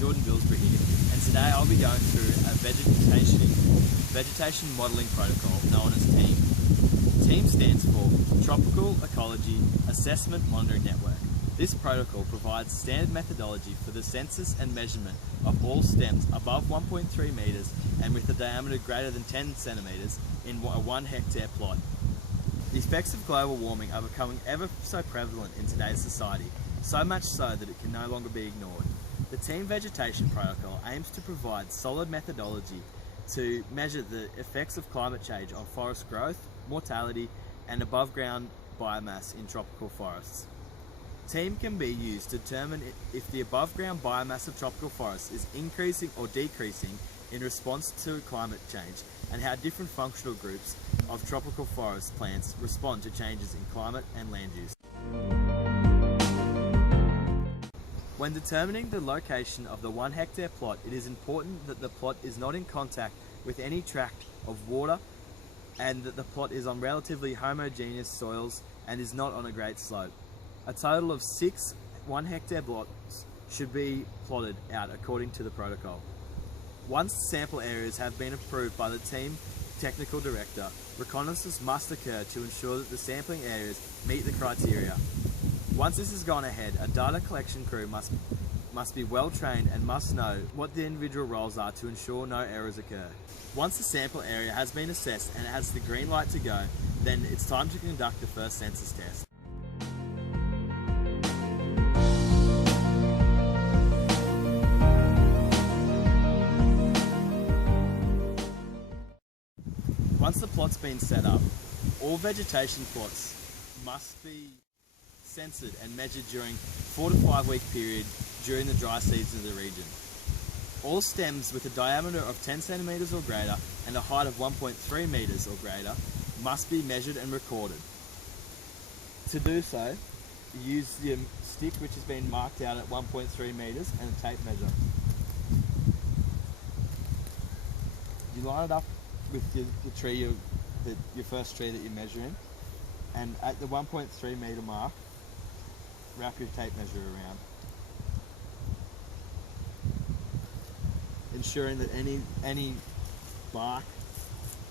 here, and today I'll be going through a vegetation modelling protocol known as TEAM. TEAM stands for Tropical Ecology Assessment Monitoring Network. This protocol provides standard methodology for the census and measurement of all stems above 1.3 metres and with a diameter greater than 10 centimetres in a 1 hectare plot. The effects of global warming are becoming ever so prevalent in today's society, so much so that it can no longer be ignored. The TEAM Vegetation Protocol aims to provide solid methodology to measure the effects of climate change on forest growth, mortality, and above ground biomass in tropical forests. TEAM can be used to determine if the above ground biomass of tropical forests is increasing or decreasing in response to climate change, and how different functional groups of tropical forest plants respond to changes in climate and land use. When determining the location of the 1 hectare plot, it is important that the plot is not in contact with any tract of water and that the plot is on relatively homogeneous soils and is not on a great slope. A total of 6 1 hectare plots should be plotted out according to the protocol. Once sample areas have been approved by the TEAM technical director, reconnaissance must occur to ensure that the sampling areas meet the criteria. Once this has gone ahead, a data collection crew must be well trained and must know what the individual roles are to ensure no errors occur. Once the sample area has been assessed and it has the green light to go, then it's time to conduct the first census test. Once the plot's been set up, all vegetation plots must be censored and measured during 4 to 5 week period during the dry season of the region. All stems with a diameter of 10 centimetres or greater and a height of 1.3 metres or greater must be measured and recorded. To do so, use your stick which has been marked out at 1.3 metres and a tape measure. You line it up with the tree, your first tree that you're measuring, and at the 1.3 metre mark, wrap your tape measure around, ensuring that any bark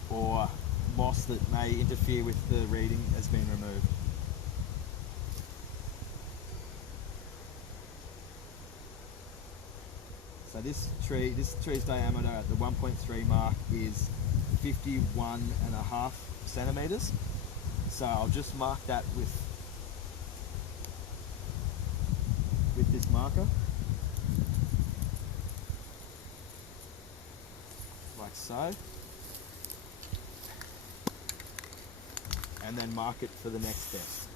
or moss that may interfere with the reading has been removed. So this tree's diameter at the 1.3 mark is 51.5 centimetres. So I'll just mark that with this marker, like so, and then mark it for the next test,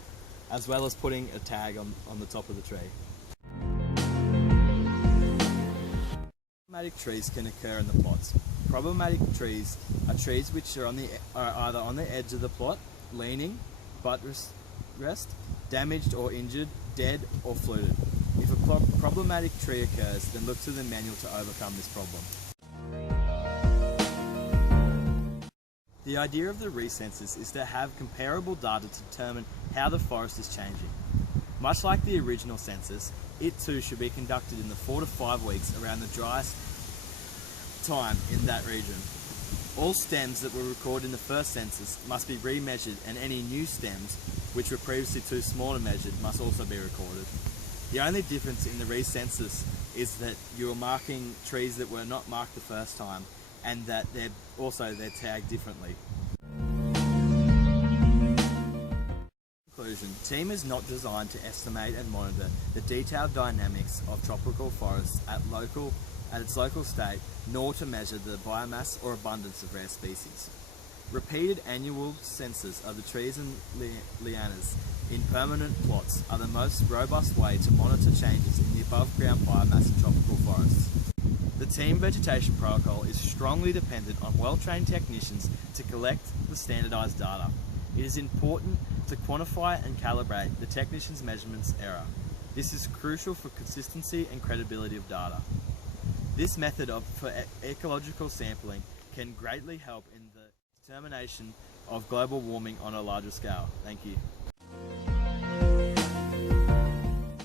as well as putting a tag on the top of the tree. Problematic trees can occur in the plots. Problematic trees are trees which are either on the edge of the plot, leaning, butt rest, damaged or injured, dead or fluted. If a problematic tree occurs, then look to the manual to overcome this problem. The idea of the recensus is to have comparable data to determine how the forest is changing. Much like the original census, it too should be conducted in the 4 to 5 weeks around the driest time in that region. All stems that were recorded in the first census must be remeasured, and any new stems, which were previously too small to measure, must also be recorded. The only difference in the recensus is that you are marking trees that were not marked the first time, and that they're tagged differently. Conclusion: TEAM is not designed to estimate and monitor the detailed dynamics of tropical forests at its local state, nor to measure the biomass or abundance of rare species. Repeated annual census of the trees and lianas in permanent plots are the most robust way to monitor changes in the above ground biomass in tropical forests. The TEAM Vegetation Protocol is strongly dependent on well-trained technicians to collect the standardised data. It is important to quantify and calibrate the technician's measurements error. This is crucial for consistency and credibility of data. This method for ecological sampling can greatly help in the determination of global warming on a larger scale. Thank you.